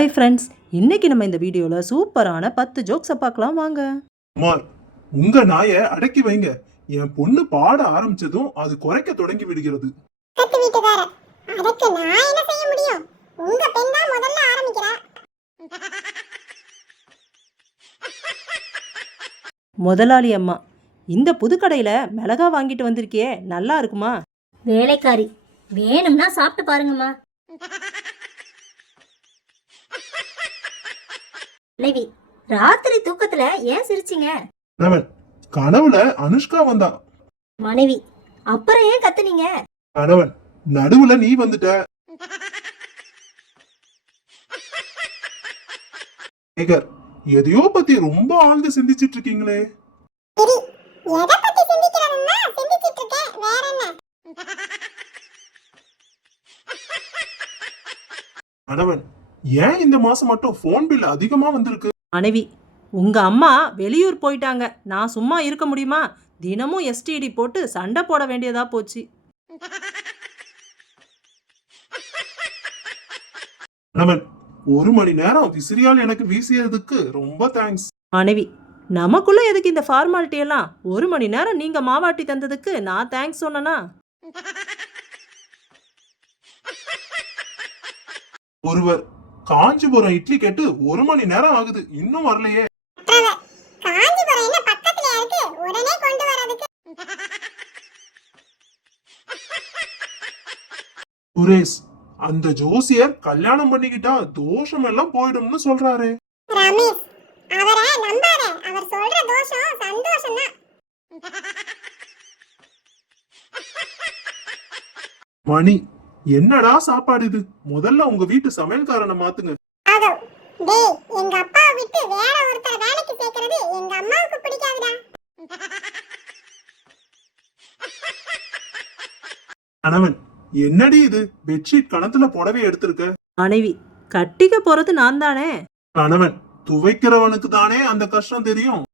Hi friends, இன்னைக்கு நம்ம இந்த வீடியோல சூப்பரான 10 ஜோக்ஸை பார்க்கலாம் வாங்க. குமார், உங்க நாயை அடக்கி வைங்க. என் பொண்ணு பாட ஆரம்பிச்சதும் அது குறைக்க தொடங்கி விடுகிறது. பக்கத்து வீட்டுக்காரர், அதுக்கு நான் என்ன செய்ய முடியும்? உங்க பெண் தான் முதல்ல ஆரம்பிக்கிறா. முதலாளி அம்மா, இந்த புதுக்கடையில மிளகா வாங்கிட்டு வந்திருக்கியே, நல்லா இருக்குமா? வேலைக்காரி, வேணும்னா சாப்பிட்டு பாருங்கம்மா. மனைவி, ராத்திரி தூக்கத்துல ஏன் சிரிச்சீங்க? கணவன், கனவுல அனுஷ்கா வந்தா. மனைவி, அப்புறம் ஏன் கத்துனீங்க? கணவன், நடுவுல நீ வந்துட்ட. ஏகர், எதையோ பத்தி ரொம்ப ஆழ்ந்து சிந்திச்சிட்டு இருக்கீங்களே. சரி, எதை பத்தி சிந்திக்கிறதுன்னா சிந்திச்சிட்டு இருக்கேன், வேற என்ன? கணவன், ஏன் இந்த மாசம் மட்டும் போன் பில் அதிகமா வந்திருக்கு? மனைவி, உங்க அம்மா வெளியூர் போயிட்டாங்க, நான் சும்மா இருக்க முடியுமா? தினமும் எஸ்டிடி போட்டு சண்டை போட வேண்டியதா போச்சு. கணவன், 1 மணி நேரம் விசிறியால் எனக்கு வீசியதுக்கு ரொம்ப தேங்க்ஸ். மனைவி, நமக்குள்ள எதுக்கு இந்த ஃபார்மாலிட்டி எல்லாம்? 1 மணி நேரம் நீங்க மாவாட்டி தந்ததுக்கு நான் தேங்க்ஸ் சொன்னனா? ஒருவர், காஞ்சிபுரம் இட்லி கேட்டு 1 மணி நேரம் ஆகுது, இன்னும் வரலையே. மற்றவர், காஞ்சிபுரம் என்ன பக்கத்துலயா இருக்கு, உடனே கொண்டு வரதுக்கு. சுரேஷ், அந்த ஜோசியர் கல்யாணம் பண்ணிக்கிட்டா தோஷம் எல்லாம் போயிடும்னு சொல்றாரு. ரமேஷ், அவரை நம்பாத, அவர் சொல்ற தோஷம் சந்தோஷம் தான். மணி, என்னடா சாப்பாடு இது? முதல்ல உங்க வீட்டு சமையல்காரனை மாத்துங்க. அதோ, டேய், எங்க அப்பாவை விட்டு வேற ஒருத்தர் வேலைக்கு சேர்க்கறது எங்க அம்மாவுக்கு பிடிக்காதுடா. கணவன், என்னடி இது? பெட்ஷீட் கணத்துல புடவை எடுத்திருக்க. மனைவி, கட்டிக்க போறது நான் தானே. கணவன், துவைக்கிறவனுக்கு தானே அந்த கஷ்டம் தெரியும்.